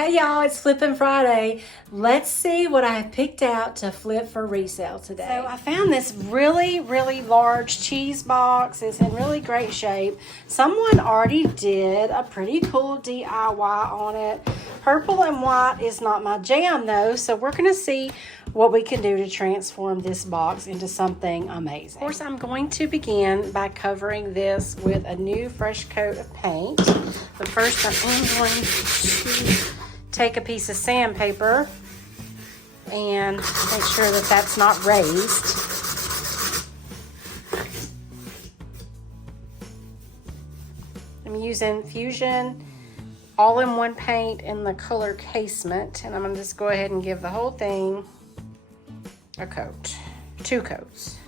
Hey y'all, it's Flippin Friday. Let's see what I have picked out to flip for resale today. So I found this really large cheese box. It's in really great shape. Someone already did a pretty cool DIY on it. Purple and white is not my jam though, so we're gonna see what we can do to transform this box into something amazing. Of course, I'm going to begin by covering this with a new fresh coat of paint. But first I'm going to take a piece of sandpaper and make sure that that's not raised. I'm using Fusion all-in-one paint in the color casement, and I'm going to just go ahead and give the whole thing a coat, 2 coats.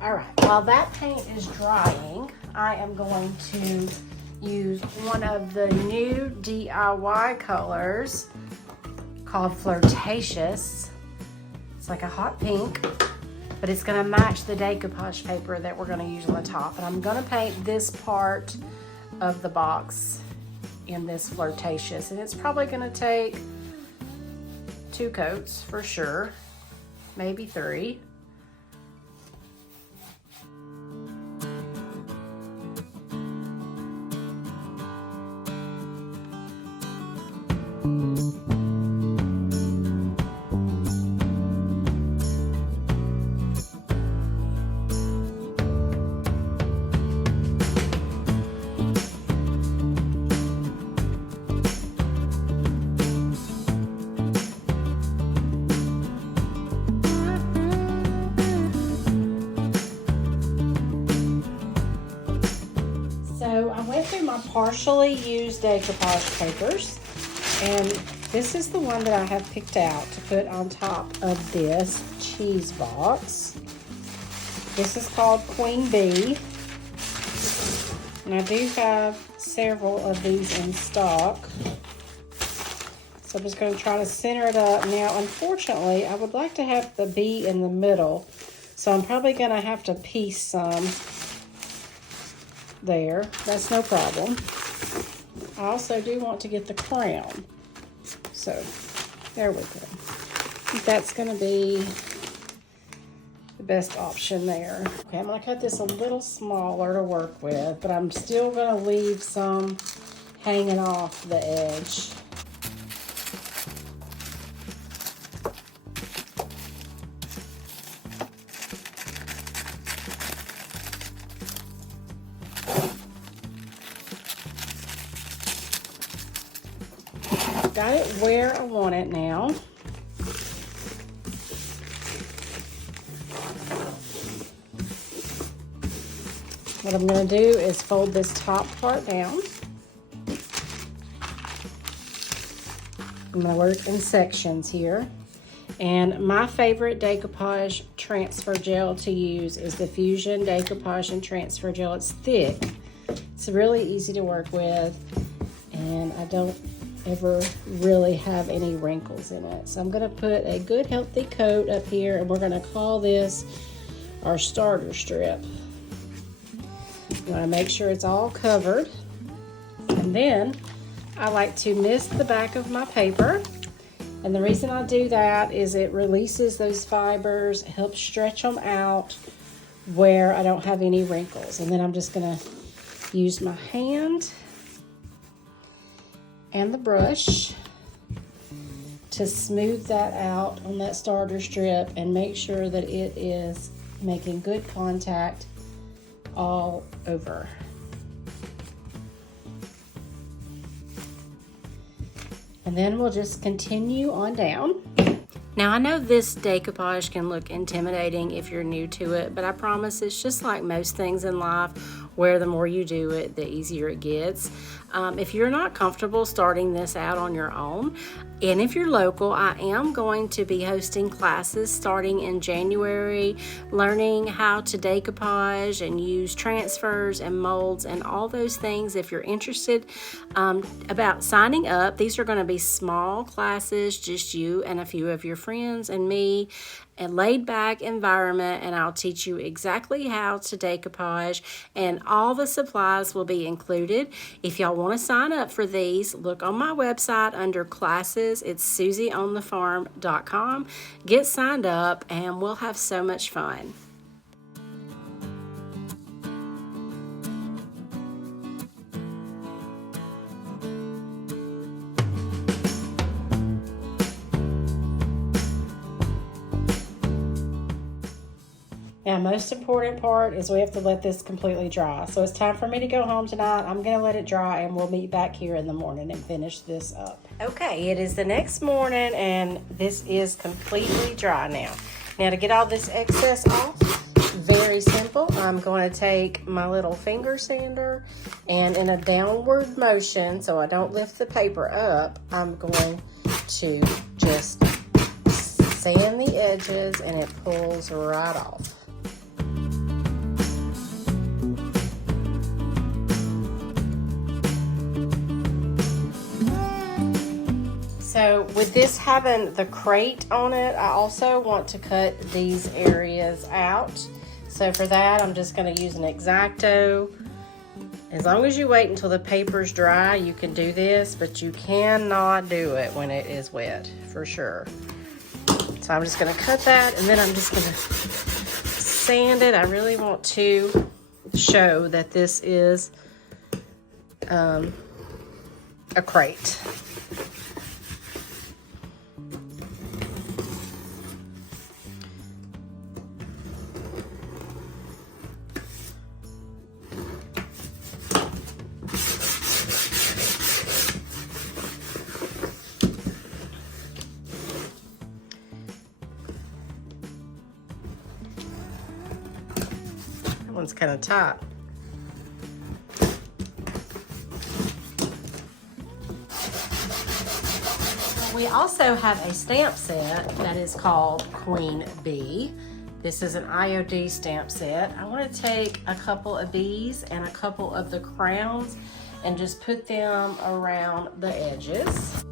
All right, while that paint is drying, I am going to use one of the new DIY colors called Flirtatious. It's like a hot pink, but it's gonna match the decoupage paper that we're gonna use on the top. And I'm gonna paint this part of the box in this Flirtatious. And it's probably gonna take 2 coats for sure, maybe 3. So I went through my partially used decoupage papers, and this is the one that I have picked out to put on top of this cheese box. This is called Queen Bee, and I do have several of these in stock. So I'm just going to try to center it up. Now, unfortunately, I would like to have the bee in the middle, so I'm probably going to have to piece some there. That's no problem. I also do want to get the crown. So, there we go. I think that's going to be the best option there. Okay, I'm going to cut this a little smaller to work with, but I'm still going to leave some hanging off the edge. Got it where I want it now. What I'm going to do is fold this top part down. I'm going to work in sections here. And my favorite decoupage transfer gel to use is the Fusion Decoupage and Transfer Gel. It's thick. It's really easy to work with, and I don't ever really have any wrinkles in it. So I'm going to put a good healthy coat up here, and we're going to call this our starter strip. You want to make sure it's all covered, and then I like to mist the back of my paper, and the reason I do that is it releases those fibers, helps stretch them out where I don't have any wrinkles. And then I'm just going to use my hand and the brush to smooth that out on that starter strip and make sure that it is making good contact all over. And then we'll just continue on down. Now, I know this decoupage can look intimidating if you're new to it, but I promise it's just like most things in life, where the more you do it, the easier it gets. If you're not comfortable starting this out on your own, and if you're local, I am going to be hosting classes starting in January, learning how to decoupage and use transfers and molds and all those things. If you're interested about signing up, these are going to be small classes, just you and a few of your friends and me. a laid-back environment, and I'll teach you exactly how to decoupage, and all the supplies will be included. If y'all want to sign up for these, look on my website under classes. It's SusieOnTheFarm.com. Get signed up, and we'll have so much fun. Now, most important part is we have to let this completely dry. So it's time for me to go home tonight. I'm going to let it dry, and we'll meet back here in the morning and finish this up. Okay, it is the next morning, and this is completely dry now. Now, to get all this excess off, very simple. I'm going to take my little finger sander, and in a downward motion, so I don't lift the paper up, I'm going to just sand the edges, and it pulls right off. So with this having the crate on it, I also want to cut these areas out. So for that, I'm just going to use an X-Acto. As long as you wait until the paper's dry, you can do this, but you cannot do it when it is wet, for sure. So I'm just going to cut that, and then I'm just going to sand it. I really want to show that this is a crate. One's kind of tight. We also have a stamp set that is called Queen Bee. This is an IOD stamp set. I want to take a couple of these and a couple of the crowns and just put them around the edges.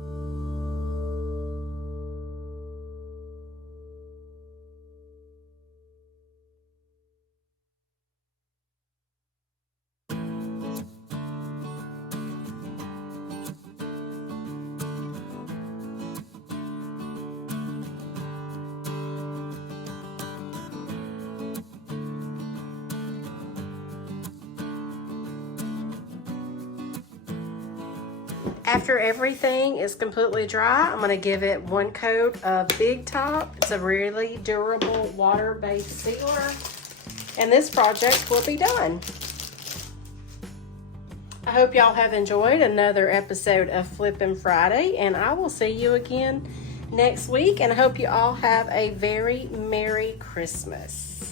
After everything is completely dry, I'm going to give it one coat of Big Top. It's a really durable water-based sealer, and this project will be done. I hope y'all have enjoyed another episode of Flippin Friday, and I will see you again next week, and I hope you all have a very Merry Christmas.